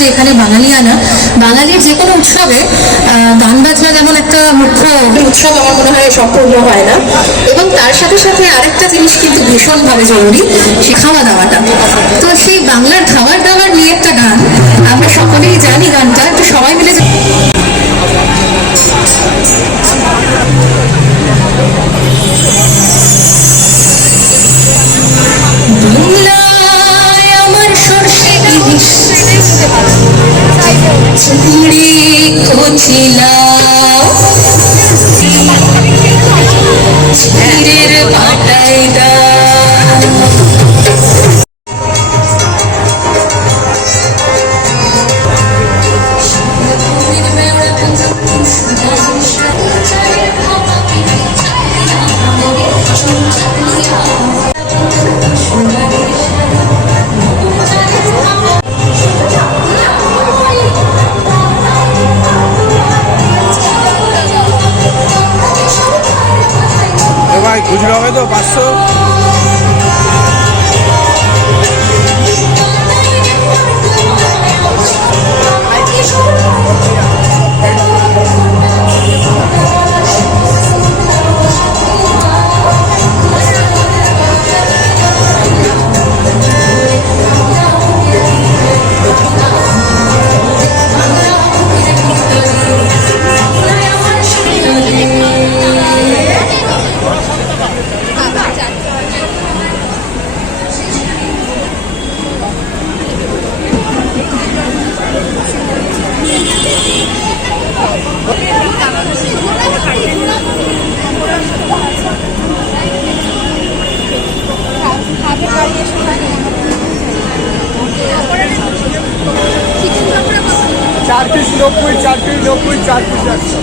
যে এখানে বাঙালিয়ানা বাঙালির যে কোনো উৎসবে গান বাজনা যেমন একটা মুখ্য উৎসব আমার মনে হয় সম্পূর্ণ হয় না। এবং তার সাথে সাথে আরেকটা জিনিস কিন্তু ভীষণভাবে জরুরি, সে খাওয়া দাওয়াটা। তো সেই বাংলার খাবার দাবার নিয়ে একটা গান, আমরা সকলেই জানি গানটা, একটু সবাই মিলে যে- বাংলায় চিংড়ি কচিলা চিড়ের পাটাই দাও এ চার পিস নব্বই চার পিস নব্বই চার পিস একশো।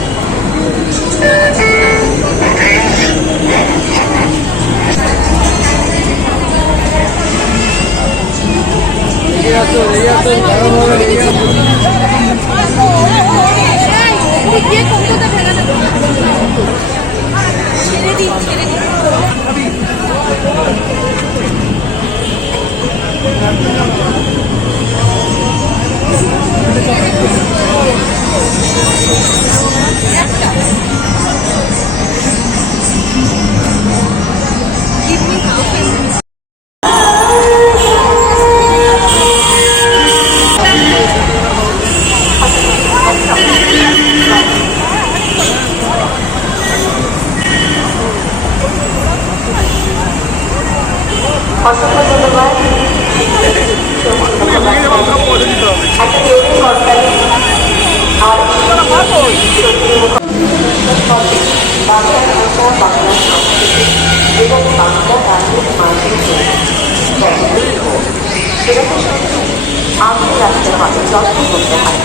আগলে রাখতে হবে যত্ন করতে হয়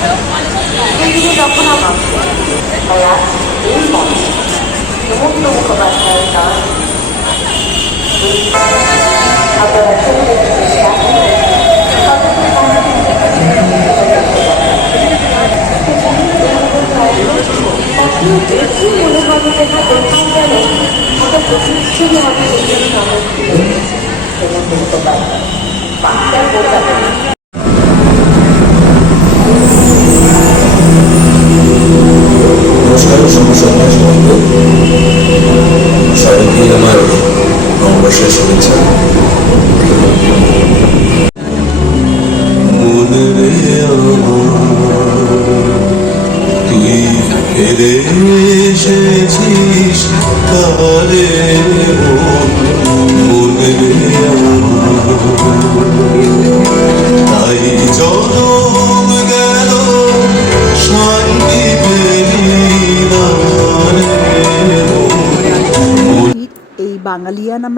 এই দিকে যখন আমার তাই আজ এই মঞ্চে হেমন্ত মুখোপাধ্যায়ের গান আপনারা শুনতে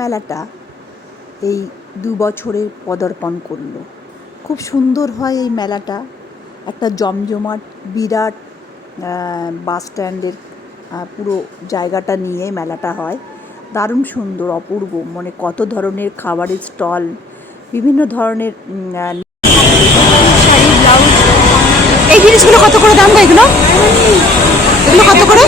মেলাটা এই দু বছরের পদার্পণ করল। খুব সুন্দর হয় এই মেলাটা। একটা জমজমাট বিরাট বাস স্ট্যান্ডের পুরো জায়গাটা নিয়ে মেলাটা হয়। দারুণ সুন্দর, অপূর্ব। মানে কত ধরনের খাবারের স্টল, বিভিন্ন ধরনের এই জিনিসগুলো কত করে দাম এগুলো? এগুলো কত করে?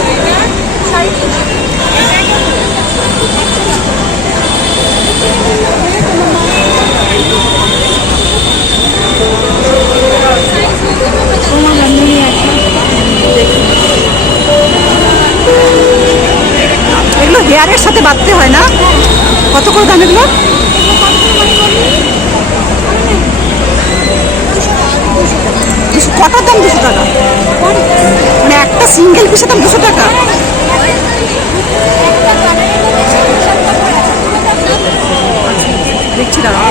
দেখছি দাঁড়া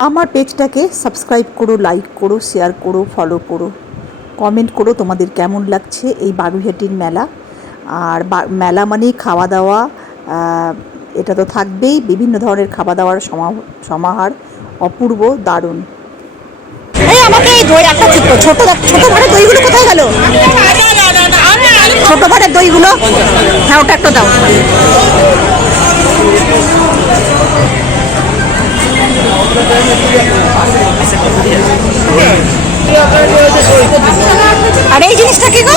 আমার পেজটাকে সাবস্ক্রাইব করো লাইক করো শেয়ার করো ফলো করো। কমেন্ট করো তোমাদের কেমন লাগছে এই বাগুইহাটির মেলা। আর মেলা মানেই খাওয়া দাওয়া এটা তো থাকবেই। বিভিন্ন ধরনের খাওয়া দাওয়ার সমা- সমাহার অপূর্ব, দারুণ। আমাকে এই দই একটা ছোট ছোট ছোট দইগুলো কোথায় গেল? ছোট ভাড়ের দইগুলো? হ্যাঁ ওটা একটা দাও। আর এই জিনিসটা কি গো?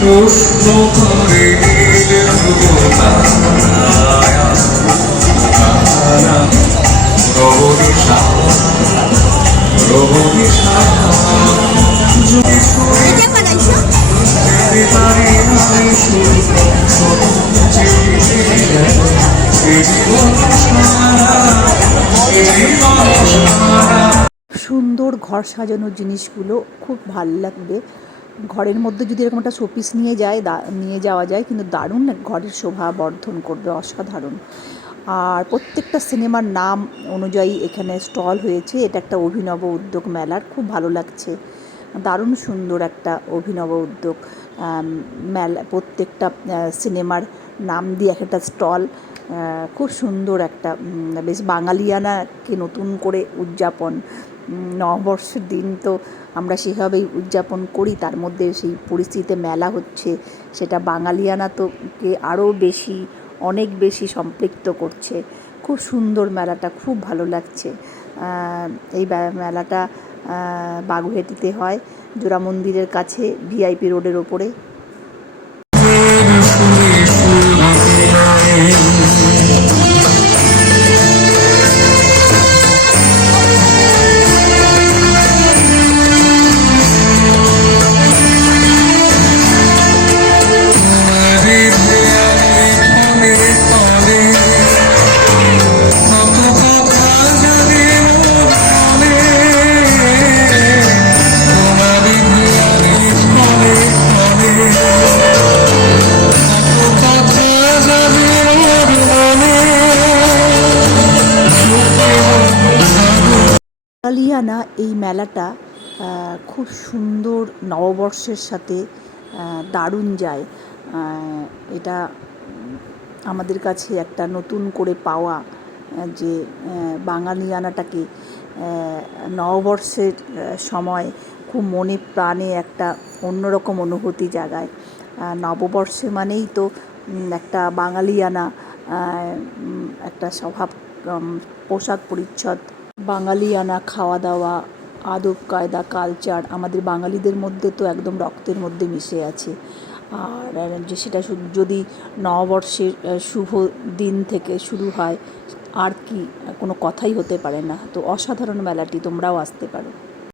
প্রশ্ন করে রবনিশা ঘর সাজানোর জিনিসগুলো খুব ভালো লাগবে। ঘরের মধ্যে যদি এরকম একটা শোপিস নিয়ে যায় নিয়ে যাওয়া যায়, কিন্তু দারুণ ঘরের শোভা বর্ধন করবে, অসাধারণ। আর প্রত্যেকটা সিনেমার নাম অনুযায়ী এখানে স্টল হয়েছে। এটা একটা অভিনব উদ্যোগ মেলার, খুব ভালো লাগছে। দারুণ সুন্দর একটা অভিনব উদ্যোগ। মেলা, প্রত্যেকটা সিনেমার নাম দিয়ে এক একটা স্টল খুব সুন্দর একটা বেশ বাঙালিয়ানাকে নতুন করে উদযাপন নববর্ষের দিন তো আমরা সেভাবেই উদযাপন করি। তার মধ্যে সেই পরিস্থিতিতে মেলা হচ্ছে সেটা বাঙালিয়ানা তো কে আরও বেশি অনেক বেশি সম্পৃক্ত করছে। খুব সুন্দর মেলাটা খুব ভালো লাগছে। এই মেলাটা আহ, বাগুইহাটিতে হয় জোড়া মন্দিরের কাছে ভিআইপি রোডের ওপরে। কালিয়ানা এই মেলাটা খুব সুন্দর নববর্ষের সাথে দারুণ যায়। এটা আমাদের কাছে একটা নতুন করে পাওয়া যে বাঙালিয়ানাটাকে নববর্ষের সময় খুব মনে প্রাণে একটা অন্যরকম অনুভূতি জাগায়। নববর্ষে মানেই তো একটা বাঙালিয়ানা একটা স্বভাব পোশাক পরিচ্ছদ বাঙালিয়ানা খাওয়া দাওয়া আদব, কায়দা কালচার আমাদের বাঙালিদের মধ্যে তো একদম রক্তের মধ্যে মিশে আছে। আর যে সেটা যদি নববর্ষের শুভ দিন থেকে শুরু হয়, আর কি কোনো কথাই হতে পারে না। তো অসাধারণ মেলাটি তোমরাও আসতে পারো।